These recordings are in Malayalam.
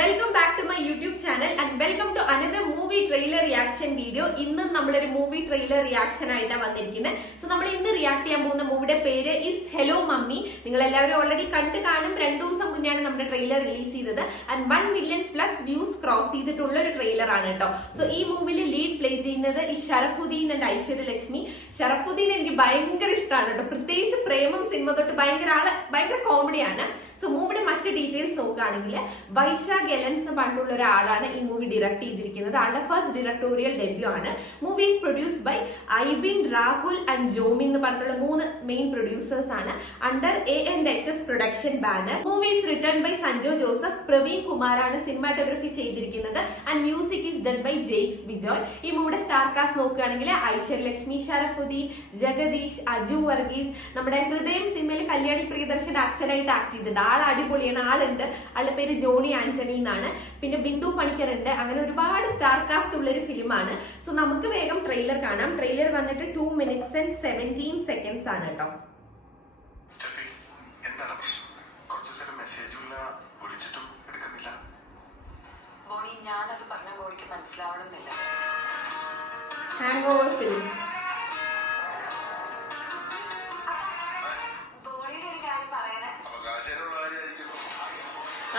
Welcome back to my YouTube channel and welcome to another movie trailer reaction video. ഇന്നും നമ്മളൊരു മൂവി ട്രെയിലർ റിയാക്ഷൻ ആയിട്ടാണ് വന്നിരിക്കുന്നത്. സോ നമ്മൾ ഇന്ന് റിയാക്ട് ചെയ്യാൻ പോകുന്ന മൂവിയുടെ പേര് ഇസ് ഹെലോ മമ്മി. നിങ്ങൾ എല്ലാവരും ഓൾറെഡി കണ്ടു കാണും. 2 ദിവസം മുന്നെയാണ് നമ്മുടെ ട്രെയിലർ റിലീസ് ചെയ്തത് and 1 million plus views cross ചെയ്തിട്ടുള്ള ഒരു ട്രെയിലർ ആണ് കേട്ടോ. സോ ഈ മൂവിയിൽ ലീഡ് പ്ലേ ചെയ്യുന്നത് ഈ ഷറഫുദ്ദീൻ ആൻഡ് ഐശ്വര്യ ലക്ഷ്മി. ഷറഫുദ്ദീൻ എനിക്ക് ഭയങ്കര ഇഷ്ടമാണ് കേട്ടോ. പ്രത്യേകിച്ച് പ്രേമം സിനിമ തൊട്ട് ഭയങ്കര കോമഡിയാണ്. സോ മൂവിയുടെ മറ്റ് ഡീറ്റെയിൽസ് നോക്കുകയാണെങ്കിൽ വൈശാഖ് എലൻസ് എന്ന് പറഞ്ഞിട്ടുള്ള ഒരാളാണ് ഈ മൂവി ഡയറക്ട് ചെയ്തിരിക്കുന്നത്. ആളുടെ ഫസ്റ്റ് ഡയറക്ടോറിയൽ ഡെബ്യൂ ആണ്. Movie is produced by Aibin, Rahul and Jomin എന്ന് പറഞ്ഞിട്ടുള്ള 3 മെയിൻ പ്രൊഡ്യൂസേഴ്സ് ആണ് under A&HS production banner. Movie is written by Sanjo Joseph. Praveen കുമാറാണ് സിനിമാറ്റോഗ്രഫി ചെയ്തിരിക്കുന്നത് and music is done by Jakes Bejoy. ഈ മൂവിയുടെ സ്റ്റാർ കാസ്റ്റ് നോക്കുകയാണെങ്കിൽ ഐശ്വര്യ ലക്ഷ്മി, ഷറഫുദ്ദീൻ, ജഗദീഷ്, അജു വർഗീസ്, നമ്മുടെ ഹൃദയം സിനിമയിൽ കല്യാണി പ്രിയദർശന്റെ അച്ഛനായിട്ട് ആക്ട് ചെയ്തിട്ടുണ്ട്. ആൾ അടിപൊളിയാണ്. ആളുണ്ട്, ആളുടെ പേര് ജോണി ആന്റണി എന്നാണ്. പിന്നെ ബിന്ദു പണിക്കർ ഉണ്ട്. അങ്ങനെ ഒരുപാട് സ്റ്റാർ കാസ്റ്റ് ഉള്ള ഒരു ഫിലിമാണ്. സോ നമുക്ക് വേഗം ട്രെയിലർ കാണാം. ട്രെയിലർ വന്നിട്ട് 2 minutes and 17 seconds ആണ് കേട്ടോ. ഹാങ് ഓവർ ഫിലിം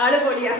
ആള് പൊടിയാ.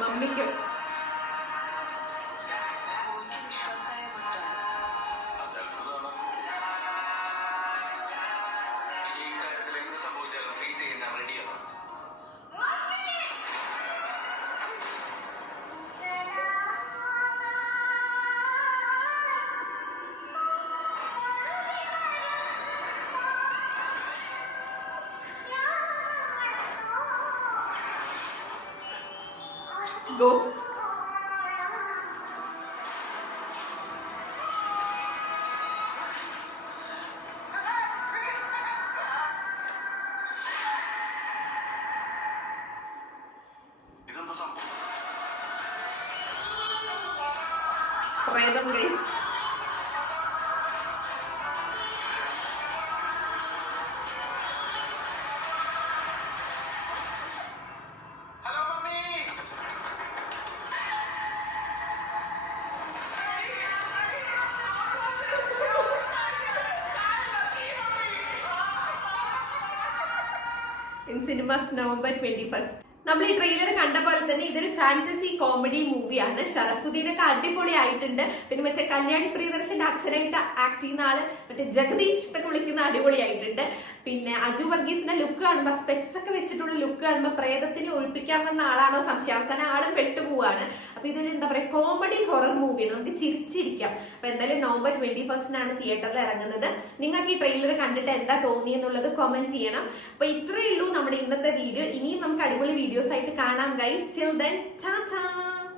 മമ്മിക്ക് Ghost. Random guys. In cinemas November 21st. നമ്മൾ ഈ ട്രെയിലർ കണ്ട പോലെ തന്നെ ഇതൊരു ഫാന്റസി കോമഡി മൂവിയാണ്. ഷറഫുദ്ദീനൊക്കെ അടിപൊളിയായിട്ടുണ്ട്. പിന്നെ മറ്റേ കല്യാണി പ്രിയദർശന്റെ അച്ഛനായിട്ട് ആക്ട് ചെയ്യുന്ന ആള് മറ്റേ ജഗദീഷ് എന്നൊക്കെ വിളിക്കുന്ന അടിപൊളിയായിട്ടുണ്ട്. പിന്നെ അജു വർഗീസിന്റെ ലുക്ക് കാണുമ്പോൾ, സ്പെക്സ് ഒക്കെ വെച്ചിട്ടുള്ള ലുക്ക് കാണുമ്പോൾ പ്രേതത്തിനെ ഒഴിപ്പിക്കാൻ വന്ന ആളാണോ സംശയം. അവസാനം ആള് പെട്ടുപോവാണ്. അപ്പൊ ഇതൊരു എന്താ പറയാ കോമഡി ഹൊറർ മൂവിയാണ്. നമുക്ക് ചിരിച്ചിരിക്കാം. അപ്പൊ എന്തായാലും November 21st തിയേറ്ററിൽ ഇറങ്ങുന്നത്. നിങ്ങൾക്ക് ഈ ട്രെയിലർ കണ്ടിട്ട് എന്താ തോന്നിയെന്നുള്ളത് കമന്റ് ചെയ്യണം. അപ്പൊ ഇത്രയേ ഉള്ളൂ നമ്മുടെ ഇന്നത്തെ വീഡിയോ. ഇനിയും നമുക്ക് അടിപൊളി വീഡിയോസ് ആയിട്ട് കാണാം ഗൈസ്. Till then Tata.